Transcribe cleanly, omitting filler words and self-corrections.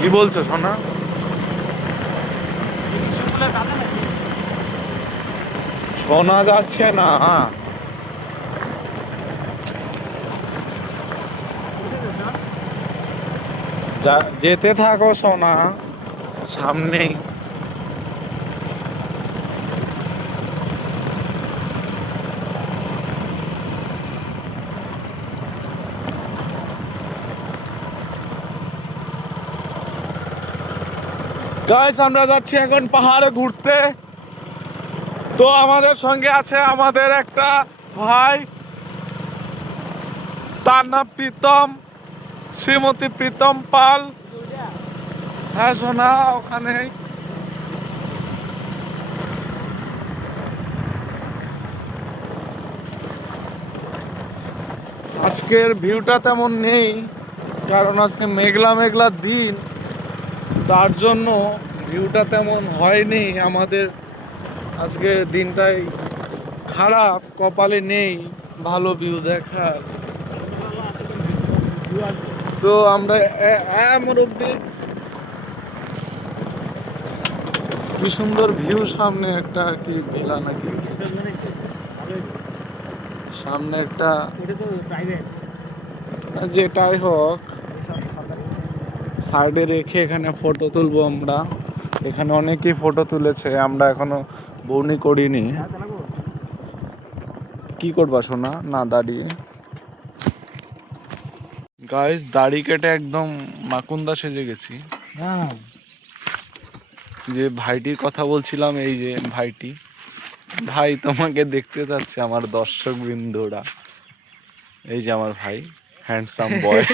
কি বলছো সোনা? শোনা যাচ্ছে না। যেতে থাকো সোনা, সামনেই। গাইস আমরা যাচ্ছি এখন পাহাড়ে ঘুরতে। তো আমাদের সঙ্গে আছে আমাদের একটা ভাই, তার নাম প্রীতম, শ্রীমতী প্রীতম পাল। হ্যাঁ সোনা, ওখানে আজকের ভিউটা তেমন নেই, কারণ আজকে মেঘলা মেঘলা দিন, তার জন্য ভিউটা তেমন হয়নি আমাদের। আজকে দিনটাই খারাপ, কপালে নেই ভালো ভিউ দেখার। তো আমরা মুরব্বী, কি সুন্দর ভিউ, সামনে একটা কি ভিলা নাকি, সামনে একটা, যেটাই হোক, সাইডে রেখে এখানে ফটো তুলবো আমরা। এখানে অনেকেই ফটো তুলেছে, আমরা এখনো বউনি করিনি। কি করবা সোনা? না দাঁড়িয়ে। গাইস দাড়ি কেটে একদম মাকুন্দা সেজে গেছি। যে ভাইটির কথা বলছিলাম, এই যে ভাইটি, ভাই তোমাকে দেখতে চাচ্ছে আমার দর্শক বৃন্দরা। এই যে আমার ভাই, হ্যান্ডসাম বয়।